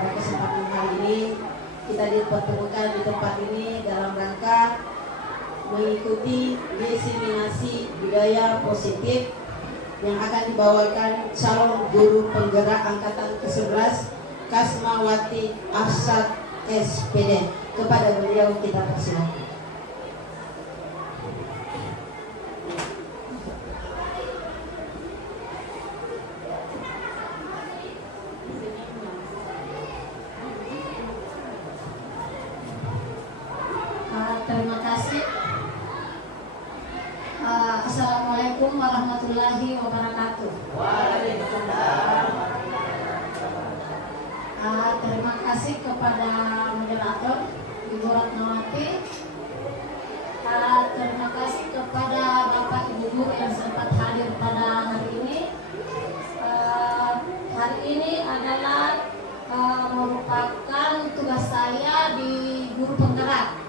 pada kesempatan kali ini kita dipertemukan di tempat ini dalam rangka mengikuti diseminasi budaya positif yang akan dibawakan calon guru penggerak angkatan ke-11 Kasmawati Afsat SPD. Kepada beliau kita persilakan. Terima kasih. Assalamualaikum warahmatullahi wabarakatuh. Terima kasih kepada moderator Ibu Ratnawati. Terima kasih kepada Bapak Ibu guru yang sempat hadir pada hari ini. Hari ini adalah merupakan tugas saya di guru penggerak.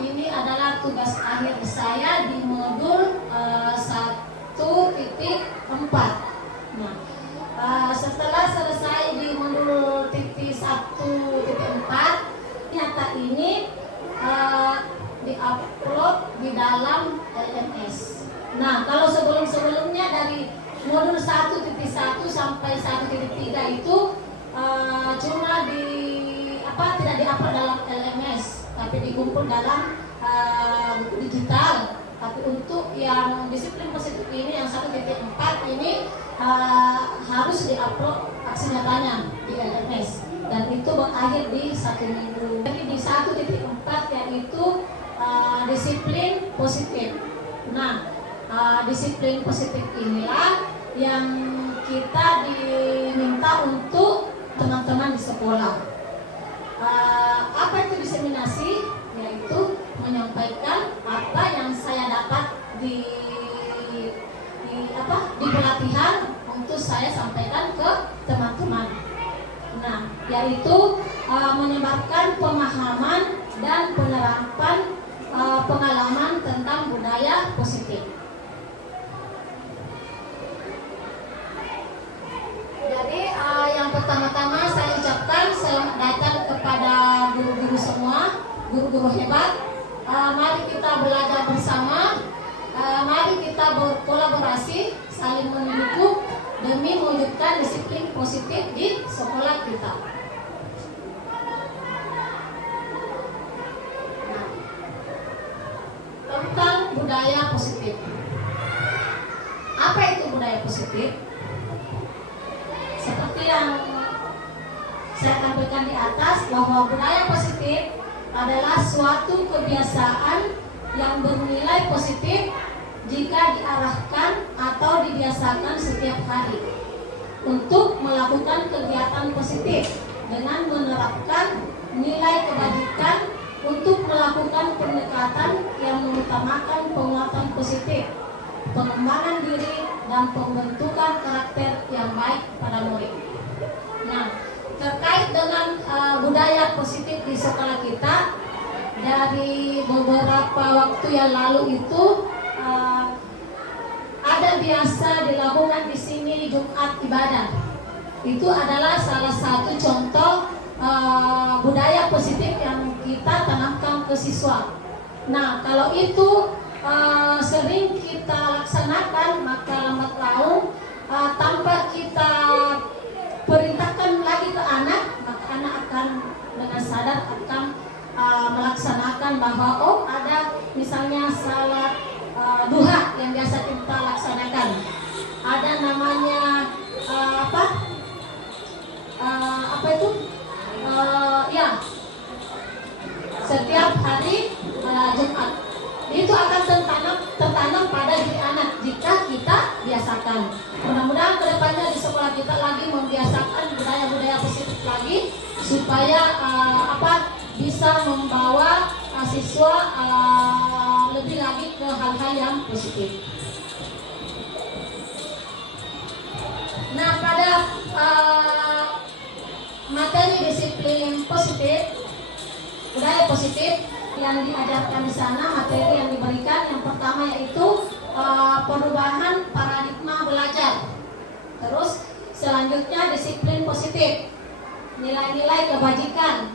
Ini adalah tugas akhir saya di modul 1.4. Nah, setelah selesai di modul 1.4, nyata ini diupload di dalam LMS. Nah, kalau sebelumnya dari modul 1.1 sampai 1.3 itu cuma tidak diupload dalam LMS, tapi dikumpul dalam buku digital. Tapi untuk yang disiplin positif ini yang 1.4 ini harus diupload aksi nyatanya di LMS, dan itu berakhir di 1 minggu. Jadi di 1.4 yaitu disiplin positif. Nah, disiplin positif inilah yang kita diminta untuk teman-teman di sekolah. Apa itu diseminasi? Yaitu menyampaikan apa yang saya dapat di pelatihan untuk saya sampaikan ke teman-teman. Nah, yaitu menyebarkan pemahaman dan penerapan pengalaman tentang budaya positif. Jadi yang pertama-tama saya ucapkan selamat datang kepada guru-guru semua, guru-guru hebat. Mari kita belajar bersama, mari kita berkolaborasi, saling mendukung demi mewujudkan disiplin positif di sekolah kita. Nah, tentang budaya positif. Apa itu budaya positif? Seperti yang saya tampilkan di atas, bahwa budaya positif adalah suatu kebiasaan yang bernilai positif jika diarahkan atau dibiasakan setiap hari untuk melakukan kegiatan positif dengan menerapkan nilai kebajikan untuk melakukan pendekatan yang mengutamakan penguatan positif, pengembangan diri, dan pembentukan karakter yang baik pada murid. Nah, terkait dengan budaya positif di sekolah kita, dari beberapa waktu yang lalu itu ada biasa dilakukan di sini Jumat ibadah. Itu adalah salah satu contoh budaya positif yang kita tanamkan ke siswa. Nah, kalau itu sering kita laksanakan, maka lambat laun tanpa kita perintahkan lagi ke anak, maka anak akan dengan sadar akan melaksanakan bahwa ada misalnya salat duha yang biasa kita laksanakan, ada namanya setiap hari Jumat. Itu akan tertanam pada diri anak jika kita biasakan. Mudah-mudahan kedepannya di sekolah kita lagi membiasakan budaya-budaya positif lagi, supaya bisa membawa siswa lebih lagi ke hal-hal yang positif. Nah, pada materi disiplin positif, budaya positif yang diajarkan di sana, materi yang diberikan yang pertama yaitu perubahan paradigma belajar. Terus selanjutnya disiplin positif. nilai-nilai kebajikan,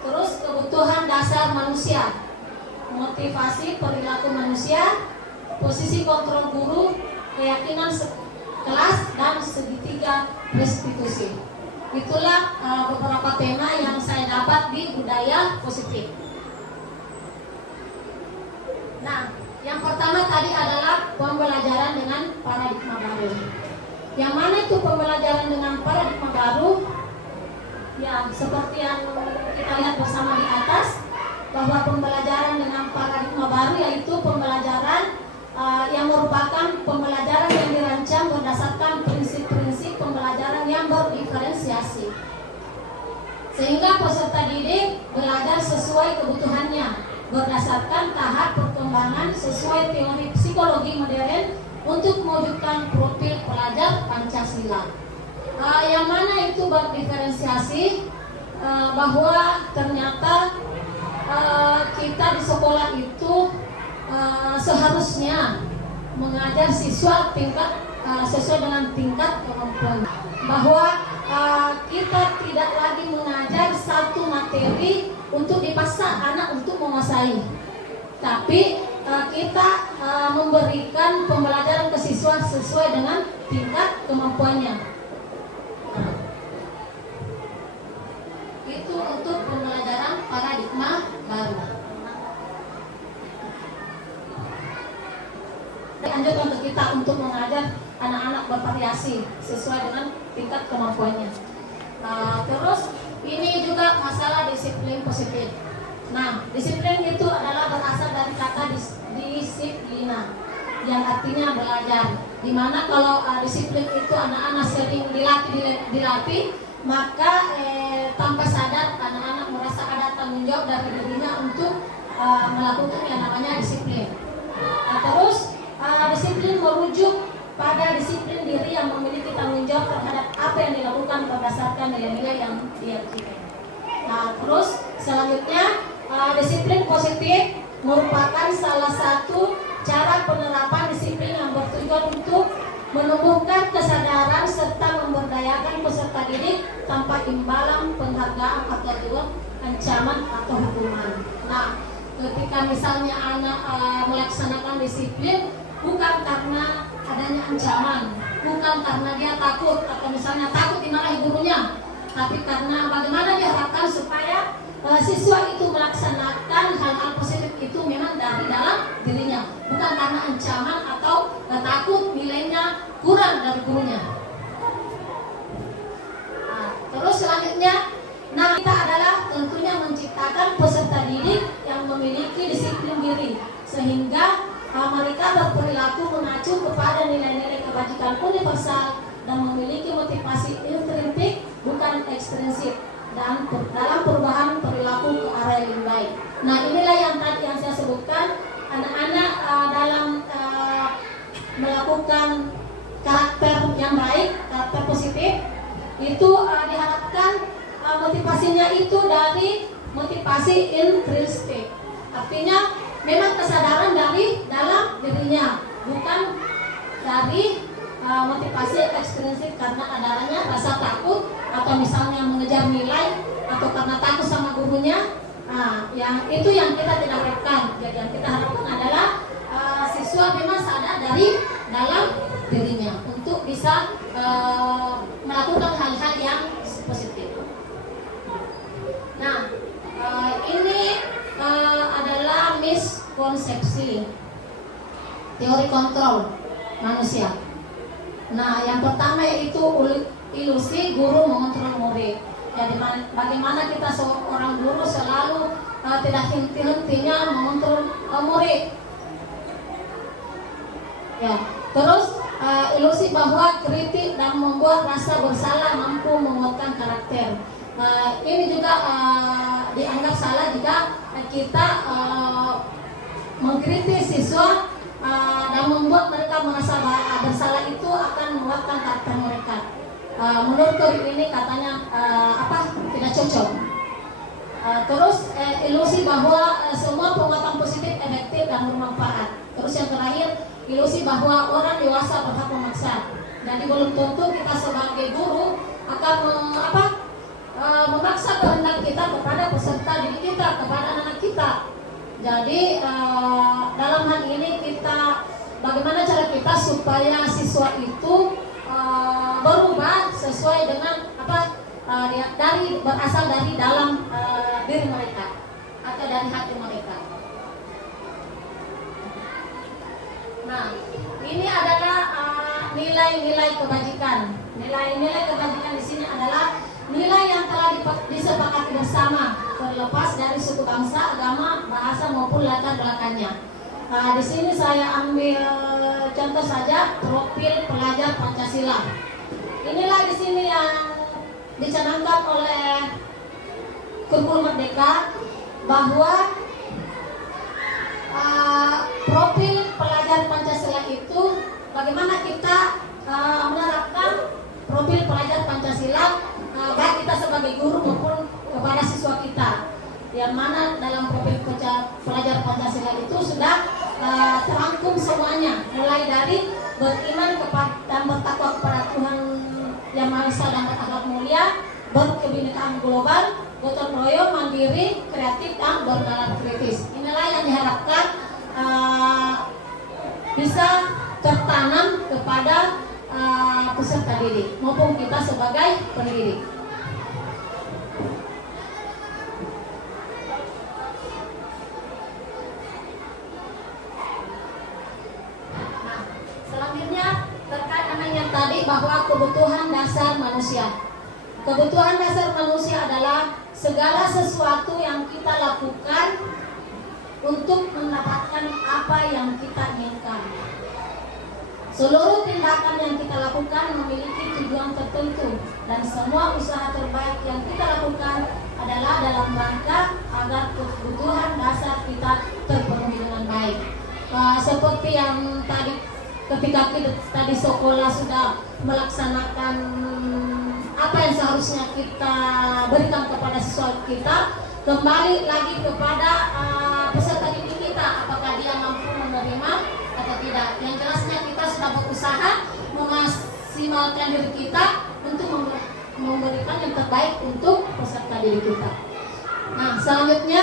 terus kebutuhan dasar manusia, motivasi perilaku manusia, posisi kontrol guru, keyakinan kelas, dan segitiga restitusi. Itulah beberapa tema yang saya dapat di budaya positif. Nah, yang pertama tadi adalah pembelajaran dengan paradigma baru. Yang mana itu pembelajaran dengan paradigma baru? Ya, seperti yang kita lihat bersama di atas, bahwa pembelajaran dengan paradigma baru yaitu pembelajaran yang merupakan pembelajaran yang dirancang berdasarkan prinsip-prinsip pembelajaran yang berdiferensiasi, sehingga peserta didik belajar sesuai kebutuhannya berdasarkan tahap perkembangan sesuai teori psikologi modern untuk mewujudkan profil pelajar Pancasila. Yang mana itu berdiferensiasi, bahwa ternyata kita di sekolah itu seharusnya mengajar siswa tingkat sesuai dengan tingkat kemampuan, bahwa kita tidak lagi mengajar satu materi untuk dipaksa anak untuk menguasai, tapi kita memberikan pembelajaran ke siswa sesuai dengan tingkat kemampuannya. Itu untuk pembelajaran paradigma baru. Lanjutkan ke kita untuk mengajar anak-anak bervariasi sesuai dengan tingkat kemampuannya. Terus ini juga masalah disiplin positif. Nah, disiplin itu adalah berasal dari kata disiplina, yang artinya belajar. Dimana kalau disiplin itu anak-anak sering dilatih, maka tanpa sadar anak-anak merasa ada tanggung jawab dari dirinya untuk melakukan yang namanya disiplin. Terus disiplin merujuk pada disiplin diri yang memiliki tanggung jawab terhadap apa yang dilakukan berdasarkan nilai-nilai yang diyakini. Terus selanjutnya disiplin positif merupakan salah satu cara penerapan disiplin yang bertujuan untuk menumbuhkan kesadaran serta memberdayakan peserta didik tanpa imbalan penghargaan atau juga ancaman atau hukuman. Nah, ketika misalnya anak melaksanakan disiplin bukan karena adanya ancaman, bukan karena dia takut atau misalnya takut dimarahi gurunya, tapi karena bagaimana diharapkan supaya siswa itu melaksanakan hal-hal positif itu memang dari dalam dirinya, bukan karena ancaman atau takut nilainya kurang dari gurunya. Terus selanjutnya, kita adalah tentunya menciptakan peserta didik yang memiliki disiplin diri, sehingga mereka berperilaku mengacu kepada nilai-nilai kebajikan universal dan memiliki motivasi intrinsik bukan ekstrinsik dan dalam perubahan perilaku ke arah yang lebih baik. Nah, inilah yang tadi yang saya sebutkan, anak-anak dalam melakukan karakter yang baik, karakter positif itu diharapkan motivasinya itu dari motivasi intrinsik, artinya memang kesadaran dari dalam dirinya, bukan dari motivasi ekstrinsik karena adanya rasa takut atau misalnya mengejar nilai atau karena takut sama gurunya. Yang itu yang kita tidak harapkan. Jadi yang kita harapkan adalah siswa memang sadar dari dalam dirinya untuk bisa melakukan hal-hal yang positif. Nah, ini adalah miskonsepsi teori kontrol manusia. Nah, yang pertama yaitu ilusi guru mengontrol murid. Jadi bagaimana kita seorang guru selalu tidak henti-hentinya mengontrol murid. Ya, terus ilusi bahwa kritik dan membuat rasa bersalah mampu menguatkan karakter. Ini juga dianggap salah jika kita mengkritik siswa dan membuat mereka merasa bersalah, itu akan menguatkan karakter mereka. Menurut teori ini katanya tidak cocok. Terus ilusi bahwa semua penguatan positif efektif dan bermanfaat. Terus yang terakhir, ilusi bahwa orang dewasa berhak memaksa. Jadi belum tentu kita sebagai guru akan Jadi dalam hal ini kita bagaimana cara kita supaya siswa itu berubah sesuai dengan apa berasal dari dalam diri mereka atau dari hati mereka. Nah, ini adalah nilai-nilai kebajikan. Nilai-nilai kebajikan di sini adalah nilai yang telah disepakati bersama, terlepas dari suku bangsa, agama, bahasa maupun latar belakangnya. Di sini saya ambil contoh saja profil pelajar Pancasila. Inilah di sini yang dicanangkan oleh Kurikulum Merdeka bahwa profil pelajar Pancasila itu bagaimana kita menerapkan profil pelajar Pancasila baik kita sebagai guru maupun kepada siswa kita, yang mana dalam profil pelajar Pancasila itu sudah terangkum semuanya, mulai dari beriman dan bertakwa kepada Tuhan Yang Maha Esa dan berakhlak mulia, berkebinekaan global, gotong royong, mandiri, kreatif, dan bernalar kritis. Inilah yang diharapkan bisa tertanam kepada peserta didik maupun kita sebagai pendidik. Nah, selanjutnya terkait dengan yang tadi bahwa kebutuhan dasar manusia. Kebutuhan dasar manusia adalah segala sesuatu yang kita lakukan untuk mendapatkan apa yang kita inginkan. Seluruh tindakan yang kita lakukan memiliki tujuan tertentu, dan semua usaha terbaik yang kita lakukan adalah dalam rangka agar kebutuhan dasar kita terpenuhi dengan baik. Seperti yang tadi ketika kita tadi sekolah sudah melaksanakan apa yang seharusnya kita berikan kepada siswa kita, kembali lagi kepada peserta didik kita, apakah dia mampu menerima atau tidak. Yang jelasnya kita sudah berusaha memaksimalkan diri kita untuk memberikan yang terbaik untuk peserta didik kita. Nah, selanjutnya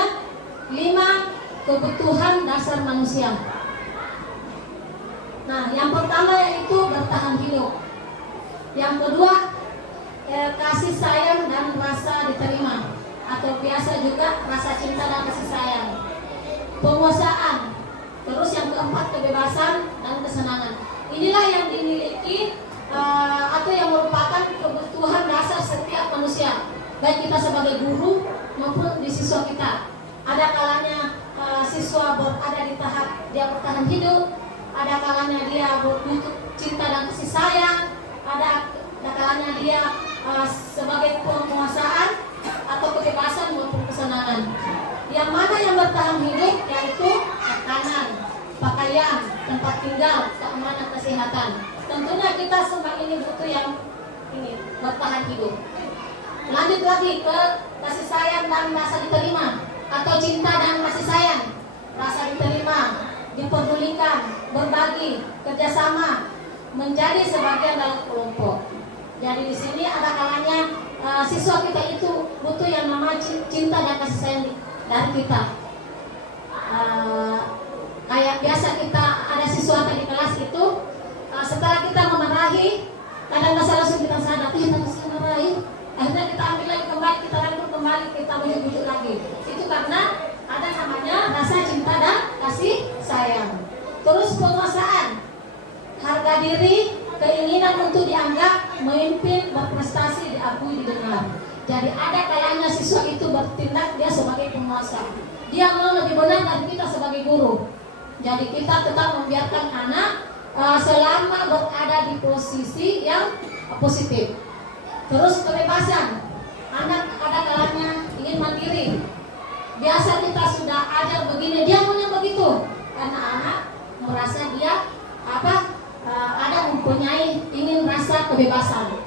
5 kebutuhan dasar manusia. Nah, yang pertama yaitu bertahan hidup. Yang kedua, kasih sayang dan rasa diterima, atau biasa juga rasa cinta dan kasih sayang. Penguasaan. Terus yang keempat, kebebasan dan kesenangan. Inilah yang dimiliki atau yang merupakan kebutuhan dasar setiap manusia, baik kita sebagai guru maupun di siswa kita. Ada kalanya siswa berada di tahap dia bertahan hidup, ada kalanya dia butuh cinta dan kasih sayang, ada kalanya dia sebagai penguasaan atau kebebasan maupun kesenangan. Yang mana yang bertahan hidup yaitu makanan, pakaian, tempat tinggal, keamanan, kesehatan. Tentunya kita semua ini butuh yang ini bertahan hidup. Lanjut lagi ke kasih sayang dan rasa diterima, atau cinta dan kasih sayang, rasa diterima, diperdulikan, berbagi, kerjasama, menjadi sebagian dalam kelompok. Jadi di sini ada kalanya siswa kita itu butuh yang namanya cinta dan kasih sayang dari kita. Kayak biasa kita ada siswa di kelas itu, setelah kita memarahi, kadang masa langsung kita sadar, kita mesti memarahi. Akhirnya kita ambil lagi kembali, kita rangkul kembali, kita bujuk-bujuk lagi. Itu karena ada namanya rasa cinta dan kasih sayang. Terus penguasaan, harga diri, keinginan untuk dianggap, memimpin, berprestasi, diakui, didengar. Jadi ada kalanya siswa itu bertindak dia sebagai penguasa. Dia mau lebih benar dari kita sebagai guru. Jadi kita tetap membiarkan anak selama berada di posisi yang positif. Terus kebebasan, anak ada kalanya ingin mandiri. Biasa kita sudah ajar begini, dia maunya begitu. Karena anak merasa dia ada mempunyai ingin rasa kebebasan.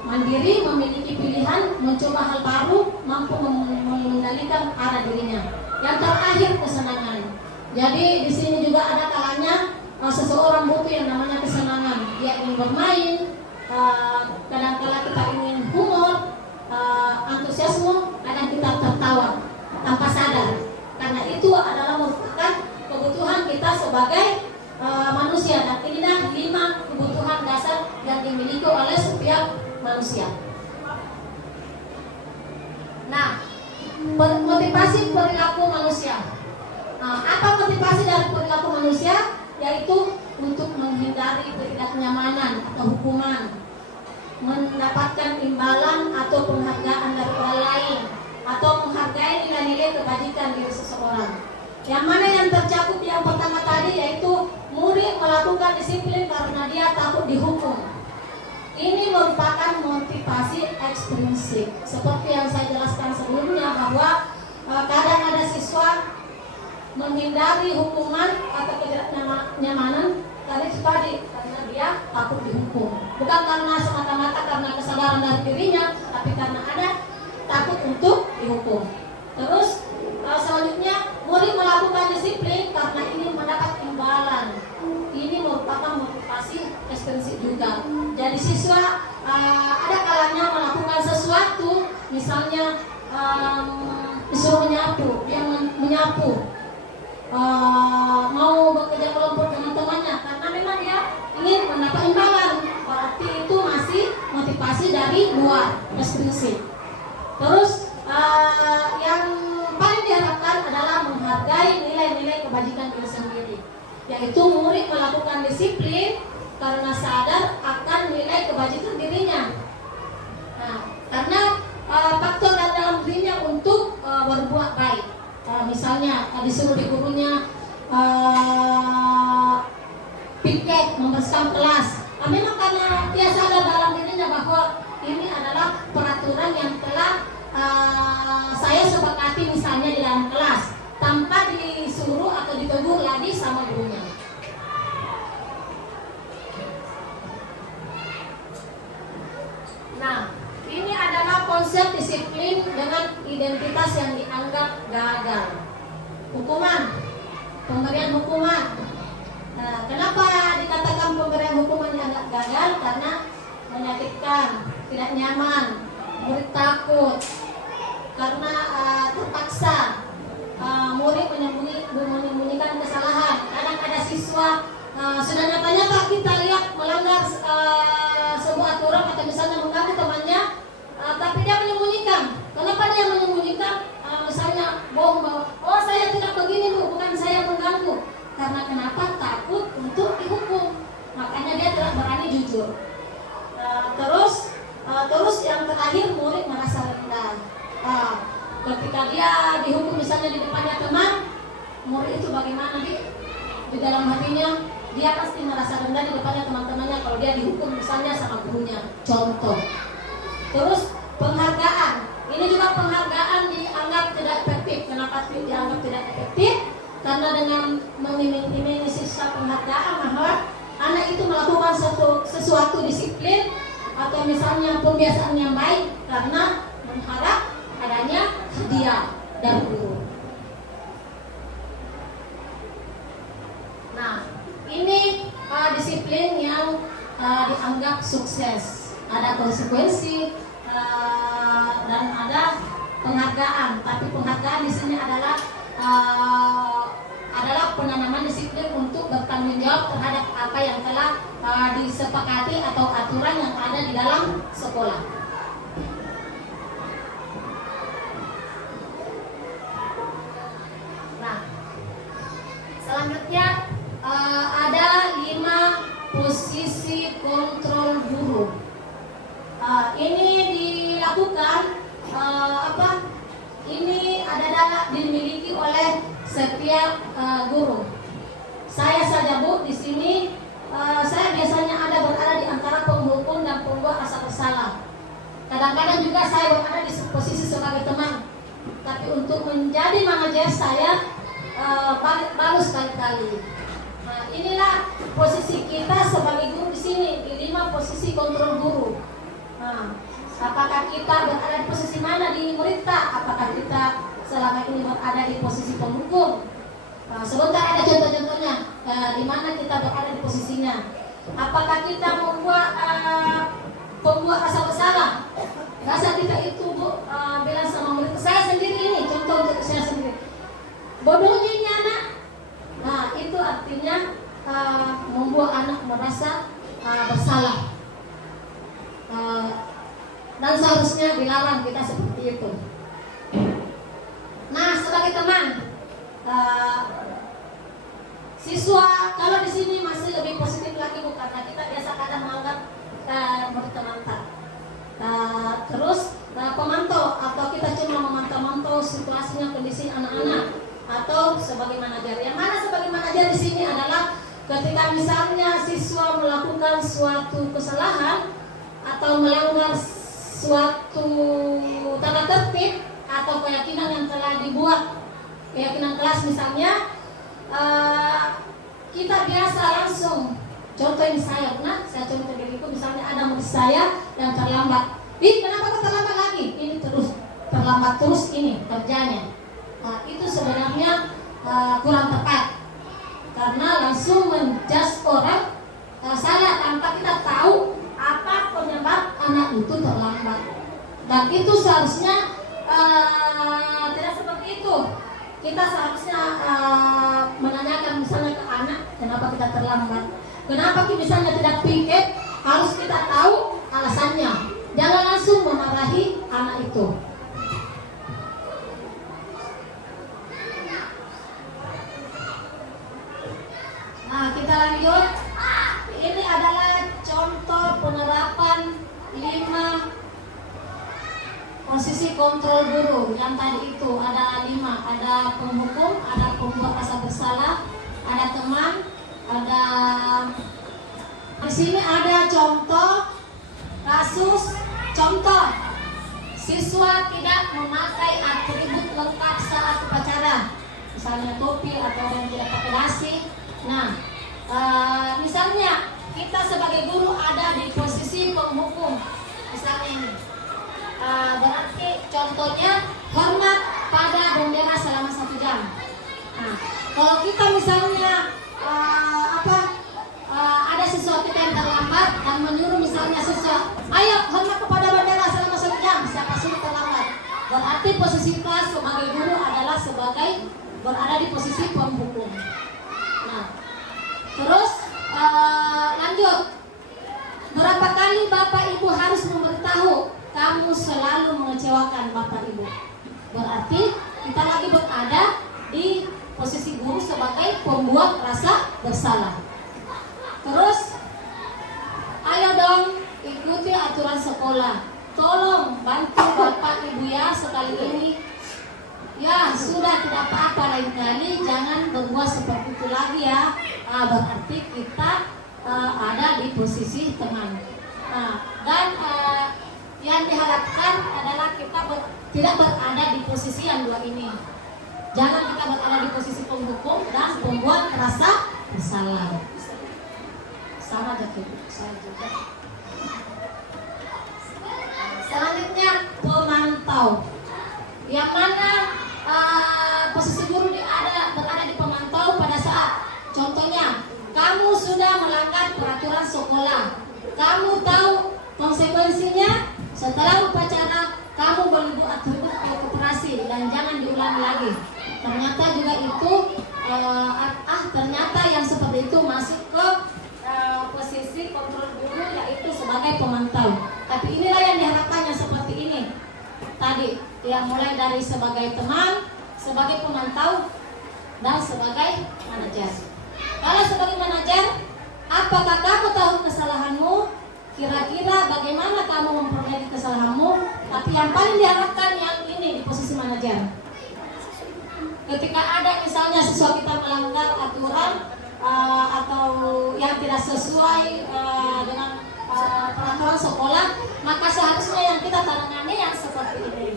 Mandiri, memiliki pilihan, mencoba hal baru, mampu mengendalikan arah dirinya. Yang terakhir, kesenangan. Jadi di sini juga ada kalanya seseorang butuh yang namanya kesenangan. Dia ingin bermain, kadang-kala kita ingin humor, antusiasme, kadang kita tertawa tanpa sadar. Karena itu adalah merupakan kebutuhan kita sebagai manusia, dan inilah 5 kebutuhan dasar yang dimiliki oleh setiap manusia. Nah, motivasi perilaku manusia. Apa motivasi dari perilaku manusia? Yaitu untuk menghindari ketidaknyamanan atau hukuman, mendapatkan imbalan atau penghargaan dari orang lain, atau menghargai nilai-nilai kebajikan diri seseorang. Yang mana yang tercakup yang pertama tadi, yaitu murid melakukan disiplin karena dia takut dihukum. Ini merupakan motivasi ekstrinsik. Seperti yang saya jelaskan sebelumnya, bahwa kadang ada siswa menghindari hukuman atau ketidaknyamanan karena dia takut dihukum. Bukan karena semata-mata karena kesadaran dari dirinya, tapi karena ada takut untuk dihukum. Terus selanjutnya, murid melakukan disiplin karena ingin mendapat imbalan. Ini merupakan motivasi ekstrinsik juga. Jadi siswa ada kalanya melakukan sesuatu, misalnya disuruh menyapu, dia menyapu, mau bekerja kelompok dengan temannya karena memang dia ingin mendapat imbalan. Berarti itu masih motivasi dari luar, ekstrinsik. Terus yang paling diharapkan adalah menghargai nilai-nilai kebajikan diri sendiri, yaitu murid melakukan disiplin karena sadar akan nilai kebajikan dirinya. Nah, karena faktor dalam dirinya untuk berbuat baik. Misalnya disuruh di gurunya piket membersihkan kelas. Memang karena dia sadar dalam dirinya bahwa ini adalah peraturan yang telah saya sepakati misalnya di dalam kelas, tanpa disuruh atau ditegur lagi sama gurunya. Nah, ini adalah konsep disiplin dengan identitas yang dianggap gagal. Hukuman, pemberian hukuman. Nah, kenapa dikatakan pemberian hukuman dianggap gagal? Karena menyakitkan, tidak nyaman, murid takut, karena terpaksa murid menyembunyikan kesalahan. Kadang ada siswa sudah nyata-nyata kita lihat melanggar sebuah aturan atau misalnya mengganggu temannya, tapi dia menyembunyikan. Kenapa dia menyembunyikan? Misalnya bohong bahwa oh saya tidak begini bu, bukan saya mengganggu. Karena kenapa? Takut untuk dihukum. Makanya dia tidak berani jujur. Terus yang terakhir, murid merasa rendah. Ketika dia dihukum misalnya di depannya teman, murid itu bagaimana di dalam hatinya? Dia pasti merasa rendah di depannya teman-temannya kalau dia dihukum misalnya sama gurunya. Contoh. Terus penghargaan. Ini juga penghargaan dianggap tidak efektif. Kenapa dianggap tidak efektif? Karena dengan mengiming-imingi sisa penghargaan, bahwa anak itu melakukan sesuatu disiplin atau misalnya pembiasaan yang baik karena mengharap adanya hadiah dari guru. Nah, ini disiplin yang dianggap sukses. Ada konsekuensi dan ada penghargaan. Tapi penghargaan di sini adalah penanaman disiplin untuk bertanggung jawab terhadap apa yang telah disepakati atau aturan yang ada di dalam sekolah. Nah, selanjutnya ada 5 posisi kontrol guru. Ini dilakukan ini adalah dimiliki oleh setiap guru. Saya saja bu di sini, saya biasanya berada di antara penghukum dan pembuat rasa bersalah. Kadang-kadang juga saya berada di posisi sebagai teman. Tapi untuk menjadi manajer saya baru sekali-kali. Nah, inilah posisi kita sebagai guru di sini, di 5 posisi kontrol guru. Nah, apakah kita berada di posisi mana di muridta? Apakah kita selama ini berada di posisi penghukum? Sebentar ada contoh-contohnya di mana kita berada di posisinya. Apakah kita pembuat rasa bersalah? Rasa kita itu bu, bilang sama murid saya sendiri ini contoh untuk saya sendiri. bodohnya ini anak. Nah, itu artinya membuat anak merasa bersalah. Dan seharusnya dilarang kita seperti itu. Nah, sebagai teman, siswa kalau di sini masih lebih positif lagi, Bu, karena kita biasa kadang menganggap murid teman-teman. Terus pemantau atau kita cuma memantau situasinya, kondisi anak-anak atau sebagai manajer. Yang mana sebagai manajer di sini adalah ketika misalnya siswa melakukan suatu kesalahan atau melanggar suatu tata tertib atau keyakinan yang telah dibuat, keyakinan kelas misalnya, kita biasa langsung contohin saya. Nah, saya contoh diriku, misalnya ada murid saya yang terlambat. Kenapa kok terlambat lagi? Ini terus terlambat terus ini kerjanya. Itu sebenarnya kurang tepat, karena langsung menjudge orang salah tanpa kita tahu apa penyebab anak itu terlambat. Dan itu seharusnya tidak seperti itu. Kita seharusnya menanyakan misalnya ke anak, kenapa kita terlambat, kenapa kita misalnya tidak piket, harus kita tahu alasannya. Jangan langsung memarahi anak itu. Nah, kita lanjut. Ini adalah contoh penerapan 5 posisi kontrol guru. Yang tadi itu ada 5, ada penghukum, ada pembuat rasa bersalah, ada teman, ada di sini ada contoh kasus. Contoh, siswa tidak memakai atribut lengkap saat upacara, misalnya topi atau yang tidak pakai dasi. Nah, misalnya kita sebagai guru ada di posisi penghukum, misalnya ini, berarti contohnya hormat pada bendera selama 1 jam. Nah, kalau kita misalnya ada siswa kita yang terlambat dan menyuruh misalnya siswa, ayo hormat kepada bendera selama 1 jam, siapa suruh terlambat? Berarti posisi kelas sebagai guru adalah sebagai berada di posisi penghukum. Nah, terus lanjut. Berapa kali Bapak Ibu harus memberitahu kamu selalu mengecewakan Bapak Ibu? Berarti kita lagi berada di posisi guru sebagai pembuat rasa bersalah. Terus, ayo dong ikuti aturan sekolah. Tolong bantu Bapak Ibu ya sekali ini. Ya sudah, tidak apa-apa, lain kali jangan berbuat seperti itu lagi ya. Berarti kita ada di posisi teman. Dan yang diharapkan adalah kita tidak berada di posisi yang 2 ini. Jangan kita berada di posisi penghukum dan pembuat rasa bersalah. Sama aja saya juga. Selanjutnya pemantau. Yang mana posisi guru berada di pemantau pada saat, contohnya, kamu sudah melanggar peraturan sekolah, kamu tahu konsekuensinya. Setelah upacara, kamu boleh buat atribut kooperasi dan jangan diulangi lagi. Ternyata juga itu, ternyata yang seperti itu masuk ke posisi kontrol guru, yaitu sebagai pemantau. Tapi inilah yang diharapkannya seperti ini tadi, yang mulai dari sebagai teman, sebagai pemantau, dan sebagai manajer. Kalau sebagai manajer, apakah kamu tahu kesalahanmu? Kira-kira bagaimana kamu memperbaiki kesalahanmu? Tapi yang paling diharapkan yang ini di posisi manajer. Ketika ada misalnya siswa kita melanggar aturan atau yang tidak sesuai dengan peraturan sekolah, maka seharusnya yang kita tangani yang seperti ini.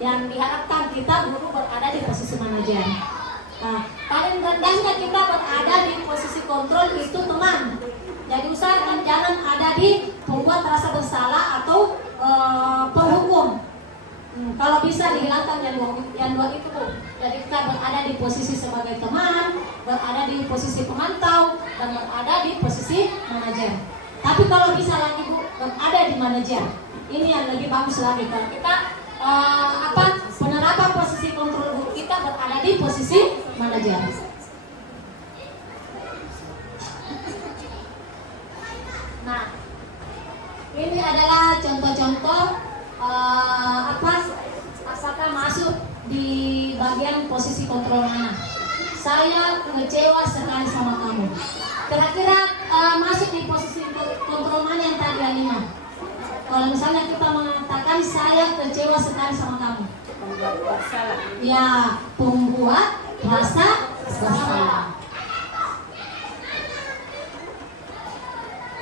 Yang diharapkan kita guru berada di posisi manajer. Paling rendahnya kita berada di posisi kontrol itu teman. Jadi usahakan jangan ada di pembuat rasa bersalah atau penghukum. Kalau bisa dihilangkan yang dua itu, Bu. Jadi kita berada di posisi sebagai teman, berada di posisi pemantau, dan berada di posisi manajer. Tapi kalau bisa lagi, Bu, berada di manajer. Ini yang lebih bagus lagi. Kalau kita penerapan posisi kontrol guru kita berada di posisi mengajar. Nah, ini adalah contoh-contoh apakah masuk di bagian posisi kontrol mana. Saya kecewa sekali sama kamu. Kira-kira masuk di posisi kontrol mana yang tadi Alima? Kalau misalnya kita mengatakan saya kecewa sekali sama kamu, Membuat bersalah. ya, pembuat rasa bersalah.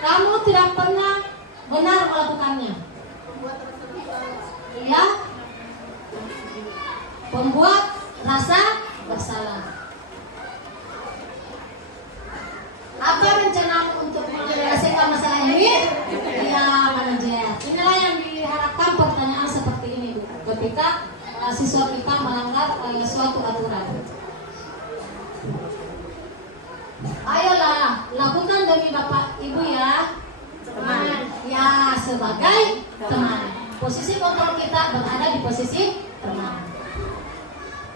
Kamu tidak pernah benar melakukannya. Ya, pembuat rasa bersalah. Apa rencana untuk menyelesaikan masalah ini? Ya, manajer. Inilah yang diharapkan pertanyaan seperti ini, Bu. Ketika siswa kita melanggar suatu aturan. Ayolah, lakukan demi Bapak Ibu ya. Teman. Ya, sebagai teman. Posisi kontrol kita berada di posisi teman.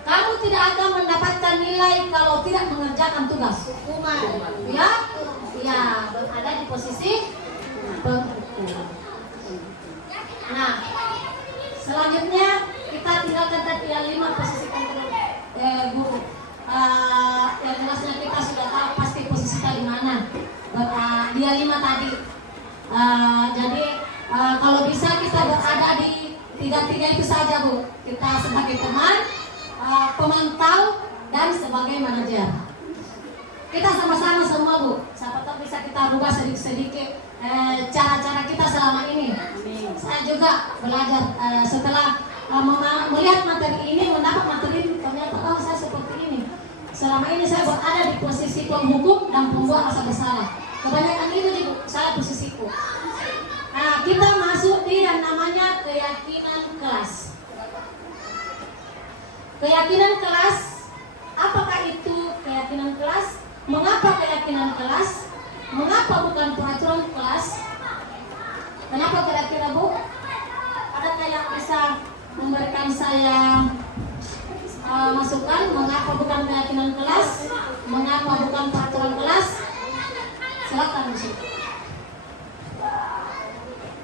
Kamu tidak akan mendapatkan nilai kalau tidak mengerjakan tugas. Ya, ya, berada di posisi penghukum. Nah, selanjutnya kita tinggalkan tadi yang 5 posisi kontrol guru. Yang jelasnya kita sudah tahu pasti posisi kita di mana. Dia 5 tadi. Jadi kalau bisa kita berada di 3 itu saja, Bu. Kita sebagai teman, pemantau, dan sebagai manajer. Kita sama-sama semua, Bu. Siapa tahu bisa kita rubah sedikit-sedikit cara-cara kita selama ini. Saya juga belajar setelah melihat materi ini, mendapat materi, ternyata saya seperti ini. Selama ini saya berada di posisi penghukum dan pembuat rasa bersalah. Kebanyakan itu di saya posisiku. Nah, kita masuk di yang namanya keyakinan kelas. Keyakinan kelas, apakah itu keyakinan kelas? Mengapa keyakinan kelas? Mengapa bukan peraturan kelas? Kenapa kira-kira, Bu? Adakah yang bisa memberikan saya masukan? Mengapa bukan keyakinan kelas? Mengapa bukan peraturan kelas? Silakan, Bu.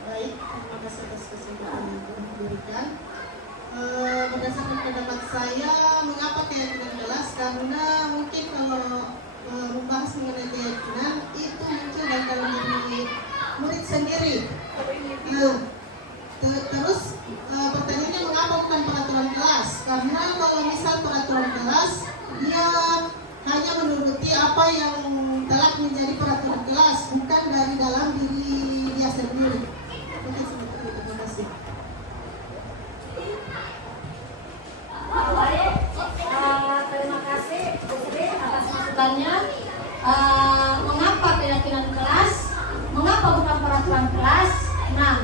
Baik, terima kasih atas kesempatan yang diberikan. Berdasarkan pendapat saya, mengapa keyakinan kelas? Karena mungkin kalau membahas mengenai keyakinan itu muncul dalam diri murid sendiri. Terus pertanyaannya mengapa bukan peraturan kelas? Karena kalau misal peraturan kelas, dia hanya menuruti apa yang telah menjadi peraturan kelas, bukan dari dalam diri dia sendiri. Mungkin seperti itu. Terima kasih. Baik, terima kasih Bu Sri atas masukannya. Mengapa keyakinan kelas? Mengapa bukan peraturan kelas? Nah,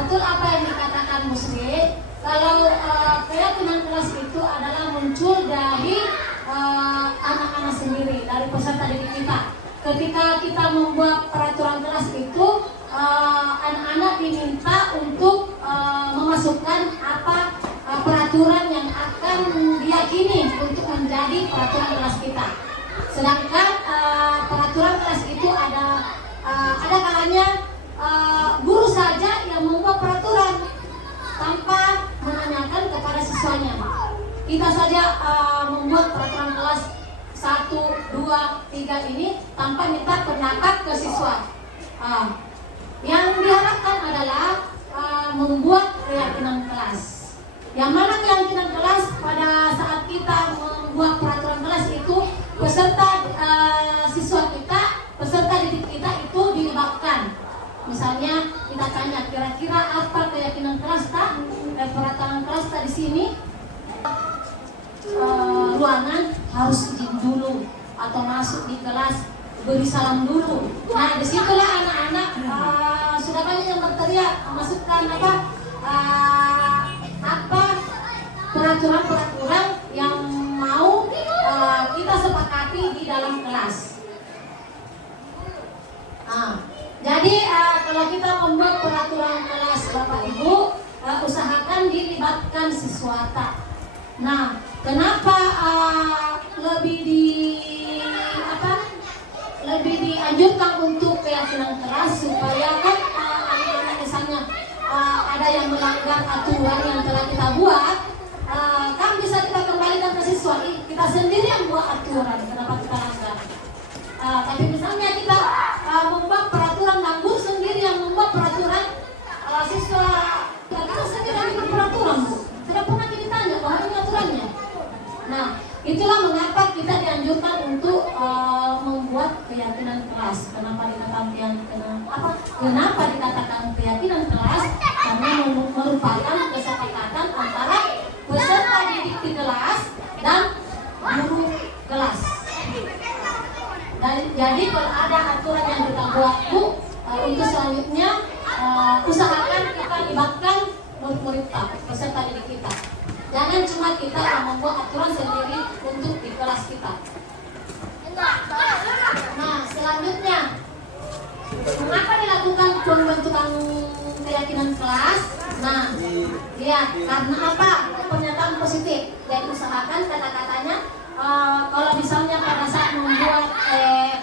betul apa yang dikatakan Bu Sri. Kalau keyakinan kelas itu adalah muncul dari anak-anak sendiri, dari peserta didik kita. Ketika kita membuat peraturan kelas itu, anak-anak diminta untuk memasukkan apa peraturan yang akan diyakini untuk menjadi peraturan kelas kita. Sedangkan peraturan kelas itu ada kalanya guru saja yang membuat peraturan tanpa menanyakan kepada siswanya. Kita saja membuat peraturan kelas 1, 2, 3 ini tanpa minta pendapat ke siswa. Yang diharapkan adalah membuat keyakinan kelas. Yang mana keyakinan kelas pada saat kita membuat peraturan kelas itu peserta siswa kita, peserta didik kita itu dilibatkan. Misalnya kita tanya kira-kira apa keyakinan kelas tak? Peraturan kelas tak di sini ruangan harus izin dulu atau masuk di kelas beri salam dulu. Nah, disitulah anak-anak sudah banyak yang berteriak masukkan apa peraturan-peraturan yang mau kita sepakati di dalam kelas. Jadi kalau kita membuat peraturan kelas Bapak Ibu, usahakan dilibatkan siswata. Nah, Kenapa lebih dianjurkan untuk keyakinan keras supaya kan misalnya ada yang melanggar aturan yang telah kita buat, kan bisa kita kembalikan ke siswa. Kita sendiri yang buat aturan, kenapa kita langgar? Tapi misalnya kita membuat peraturan, dan guru sendiri yang membuat peraturan, siswa kita sendiri yang membuat peraturan, Bu. Tidak pernah kita tanya bahwa ini aturannya. Nah, itulah mengapa kita dianjurkan untuk membuat keyakinan keras. Kenapa dikatakan keyakinan keras? Karena merupakan kesepakatan antara peserta didik di kelas dan guru kelas. Jadi kalau ada aturan yang kita buat, Bu, untuk selanjutnya usahakan kita libatkan murid-murid peserta didik kita. Jangan cuma kita yang membuat aturan sendiri untuk di kelas kita. Nah, selanjutnya, mengapa dilakukan pembentukan keyakinan kelas? Nah, ya karena apa? Pernyataan positif. Jadi usahakan kata-katanya. Kalau misalnya pada saat membuat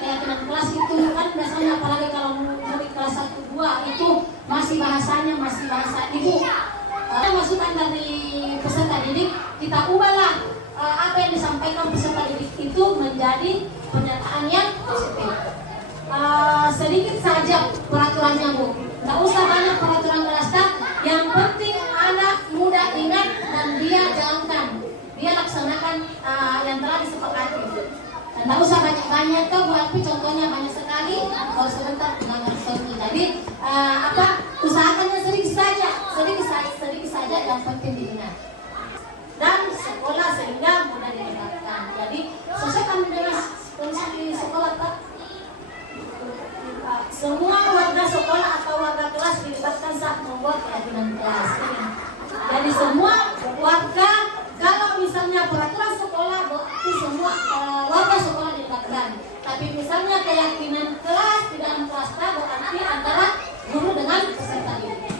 keyakinan kelas itu kan biasanya, apalagi kalau murid kelas 1-2 itu masih bahasa ibu. Masukan dari peserta didik, kita ubahlah apa yang disampaikan peserta didik itu menjadi pernyataan yang positif. Sedikit saja peraturannya, Bu. Tidak usah banyak peraturan kelas, yang penting anak muda ingat dan dia jalankan, dia laksanakan yang telah disepakati. Dan tidak usah banyak-banyak, Bu Alfi contohnya banyak sekali, kalau sebentar nggak ngerti. Jadi usahakannya sedikit saja yang penting diingat. Dan sekolah sehingga mudah didapatkan. Jadi sesuaikan dengan kondisi sekolah, Pak. Semua warga sekolah atau warga kelas dilibatkan saat membuat keyakinan kelas. Jadi semua warga, kalau misalnya peraturan sekolah, berarti semua warga sekolah dilibatkan. Tapi misalnya keyakinan kelas di dalam kelas, berarti antara guru dengan peserta didik.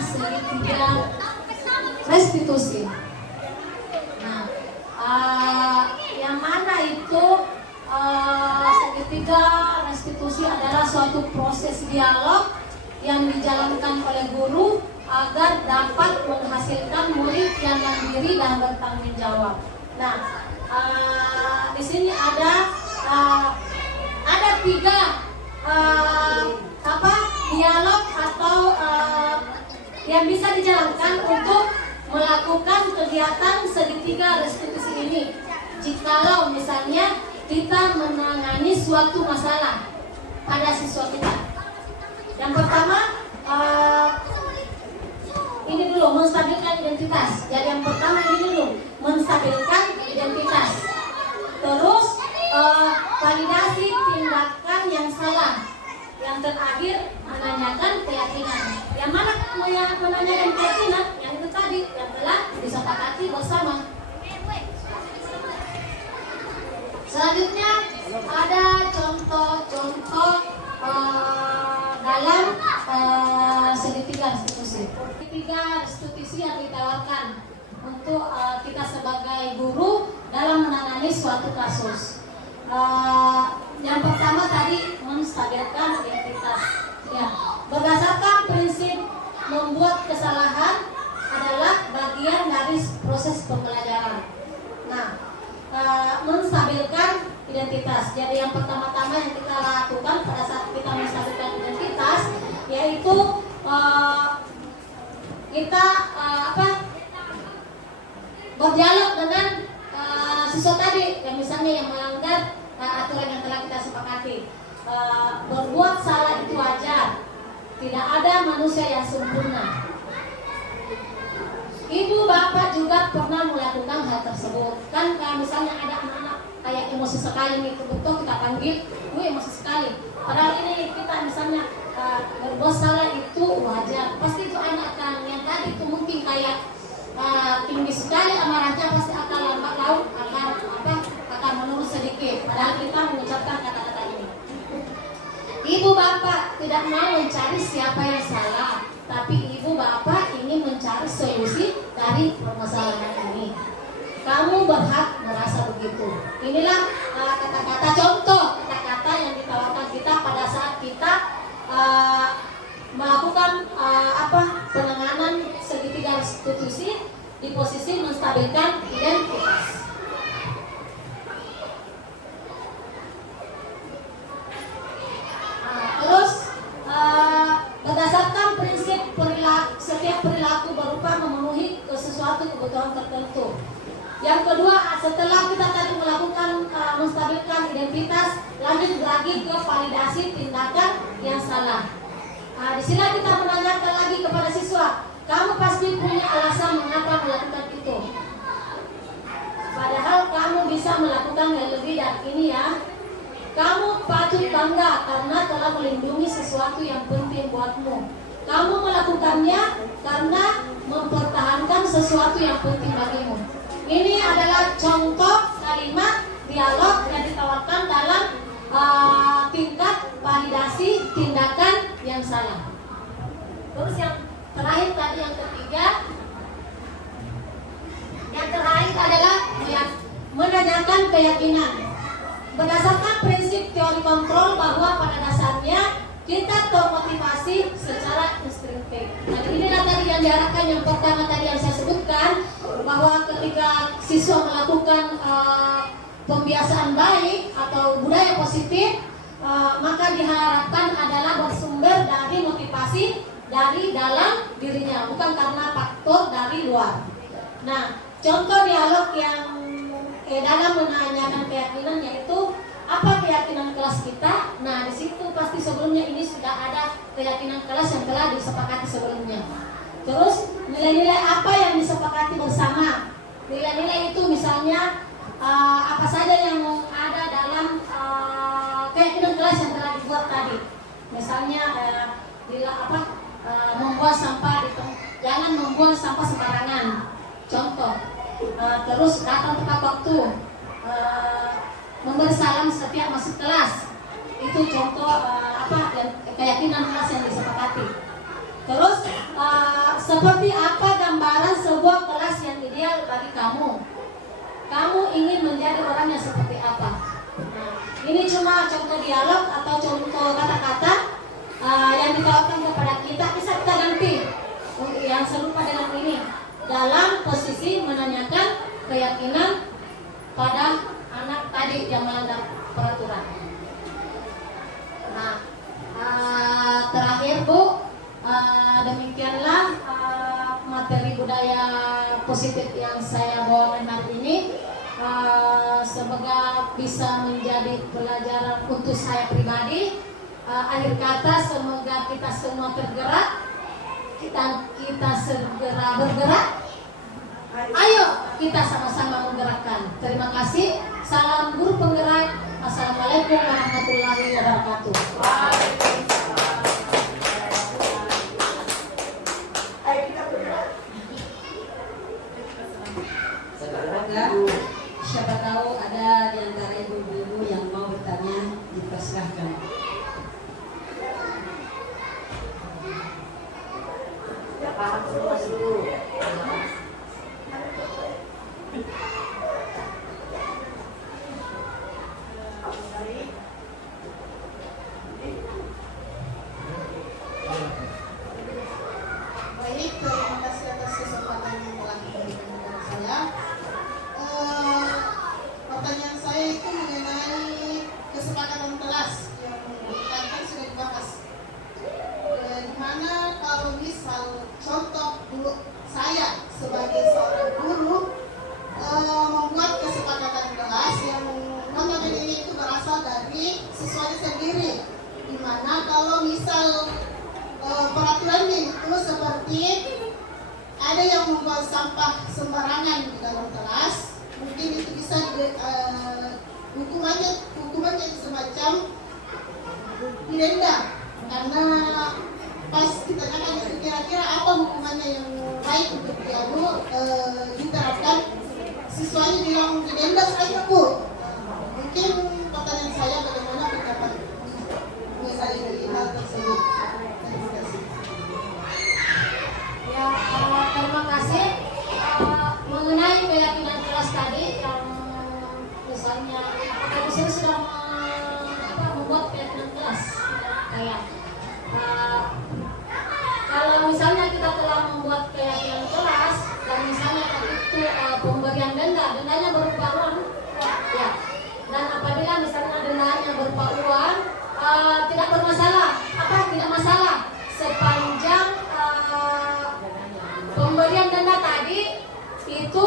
Segitiga restitusi. Nah, yang mana itu segitiga restitusi adalah suatu proses dialog yang dijalankan oleh guru agar dapat menghasilkan murid yang mandiri dan bertanggung jawab. Nah, di sini ada 3 dialog atau yang bisa dijalankan untuk melakukan kegiatan segitiga restitusi ini. Jikalau misalnya kita menangani suatu masalah pada siswa kita. Yang pertama, ini dulu menstabilkan identitas. Jadi yang pertama ini dulu menstabilkan identitas. Terus validasi tindakan yang salah. Yang terakhir menanyakan keyakinan. Yang mana yang menanyakan keyakinan? Yang itu tadi yang telah disepakati bersama. Selanjutnya ada contoh-contoh dalam segitiga restitusi. Segitiga restitusi yang ditawarkan untuk kita sebagai guru dalam menangani suatu kasus. Yang pertama tadi menstabilkan identitas. Ya, berdasarkan prinsip membuat kesalahan adalah bagian dari proses pembelajaran. Nah, menstabilkan identitas. Jadi yang pertama-tama yang kita lakukan pada saat kita menstabilkan identitas, yaitu kita berdialog dengan siswa tadi yang misalnya yang melanggar aturan yang telah kita sepakati. Berbuat salah itu wajar. Tidak ada manusia yang sempurna. Ibu bapak juga pernah melakukan hal tersebut. Kan kalau misalnya ada anak-anak kayak emosi sekali nih, betul kita panggil, gue emosi sekali. Padahal ini kita misalnya berbuat salah itu wajar. Pasti itu anak kan yang tadi itu mungkin kayak tinggi sekali amarahnya, pasti akan lambat laun akan menurun sedikit. Padahal kita mengucapkan kata-kata ini. Ibu bapak tidak mau mencari siapa yang salah, tapi ibu bapak ingin mencari solusi dari permasalahan berhak merasa begitu. Inilah kata-kata contoh kata-kata yang ditawarkan kita pada saat kita melakukan penanganan segitiga restitusi di posisi menstabilkan identitas. Terus berdasarkan prinsip setiap perilaku berupa memenuhi sesuatu kebutuhan tertentu. Yang kedua, setelah kita tadi melakukan menstabilkan identitas, lanjut lagi ke validasi tindakan yang salah. Di sini kita menanyakan lagi kepada siswa, kamu pasti punya alasan mengapa melakukan itu. Padahal kamu bisa melakukan yang lebih dari ini ya. Kamu patut bangga karena telah melindungi sesuatu yang penting buatmu. Kamu melakukannya karena mempertahankan sesuatu yang penting bagimu. Ini adalah contoh kalimat dialog yang ditawarkan dalam tingkat validasi tindakan yang salah. Terus yang terakhir tadi yang ketiga, yang terakhir adalah menanyakan keyakinan. Berdasarkan prinsip teori kontrol bahwa pada dasarnya kita termotivasi secara instinktif. Nah, inilah tadi yang diharapkan, yang pertama tadi yang saya sebutkan, bahwa ketika siswa melakukan pembiasaan baik atau budaya positif, maka diharapkan adalah bersumber dari motivasi dari dalam dirinya, bukan karena faktor dari luar. Nah, contoh dialog yang dalam menanyakan keyakinan yaitu apa keyakinan kelas kita. Nah, di situ pasti sebelumnya ini sudah ada keyakinan kelas yang telah disepakati sebelumnya. Terus nilai-nilai apa yang disepakati bersama? Nilai-nilai itu misalnya apa saja yang ada dalam keyakinan kelas yang telah dibuat tadi. Misalnya membuang sampah jangan membuang sampah sembarangan. Contoh. Terus datang tepat waktu, memberi salam setiap masuk kelas. Itu contoh keyakinan kelas yang disepakati. Terus seperti apa gambaran sebuah kelas yang ideal bagi kamu? Kamu ingin menjadi orang yang seperti apa? Ini cuma contoh dialog atau contoh kata-kata yang ditawarkan kepada kita. Bisa kita ganti yang serupa dengan ini dalam posisi menanyakan keyakinan pada anak tadi yang melanggar peraturan. Nah, terakhir Bu, demikianlah materi budaya positif yang saya bawakan hari ini. Semoga bisa menjadi pelajaran untuk saya pribadi. Akhir kata, semoga kita semua tergerak. Kita segera bergerak. Ayo kita sama-sama menggerakkan. Terima kasih. Salam guru penggerak. Assalamualaikum warahmatullahi wabarakatuh. Siapa tahu ada di antara ibu-ibu yang mau bertanya, dipersilahkan. Ya paham semua dulu. Baik, terima kasih atas kesempatan yang telah diberikan kepada saya. Pertanyaan saya itu mengenai kesepakatan kelas yang kan sudah dibahas. Di mana kalau misal contoh dulu saya sebagai seorang guru membuat kesepakatan kelas yang notabene itu berasal dari siswanya sendiri. Di mana kalau misal peraturannya itu seperti ada yang membuang sampah sembarangan di dalam kelas, mungkin itu bisa hukumannya semacam didenda. Karena pas kita akan kira-kira apa hukumannya yang baik untuk dia diterapkan, siswanya bilang didenda saja Bu. Mungkin pertanyaan saya bagaimana pendapat mengenai hal tersebut. Terima kasih. Ya, terima kasih. Mengenai keyakinan kelas tadi yang pemberian denda tadi itu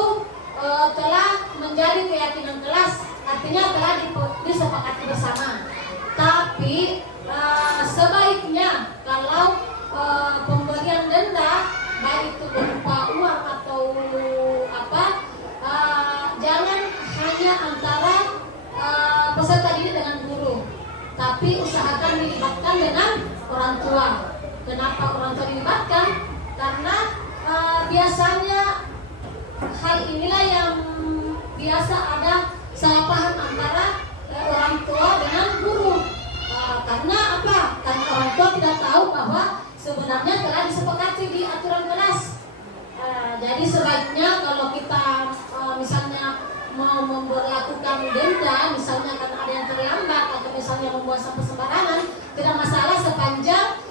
telah menjadi keyakinan kelas, artinya telah disepakati bersama. Tapi sebaiknya kalau pemberian denda baik itu berupa uang atau apa, jangan hanya antara peserta didik dengan guru, tapi usahakan dilibatkan dengan orang tua. Kenapa orang tua dilibatkan? Karena biasanya hal inilah yang biasa ada salah paham antara orang tua dengan guru. Karena apa? Karena orang tua tidak tahu bahwa sebenarnya telah disepakati di aturan kelas. Jadi sebaiknya kalau kita misalnya mau memberlakukan denda, misalnya karena ada yang terlambat atau misalnya membuang sampah sembarangan, tidak masalah sepanjang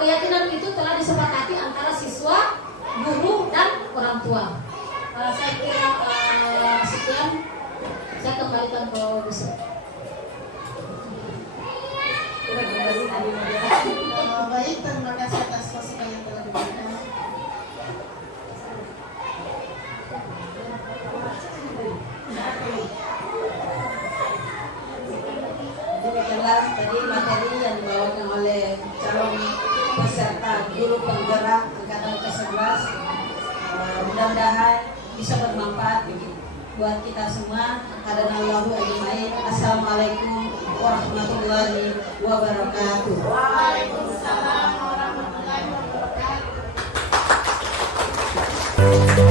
keyakinan itu telah disepakati antara siswa, guru, dan orang tua. Saya kira sekian. Saya kembalikan ke Busa. Baik, terima kasih atas masukan yang telah diberikan. Demikianlah tadi materi yang dibawakan oleh calon peserta guru penggerak angkatan ke-11. Mudah-mudahan bisa bermanfaat buat kita semua. Hadanallahu ajmain. Assalamualaikum warahmatullahi wabarakatuh. Waalaikumsalam warahmatullahi wabarakatuh.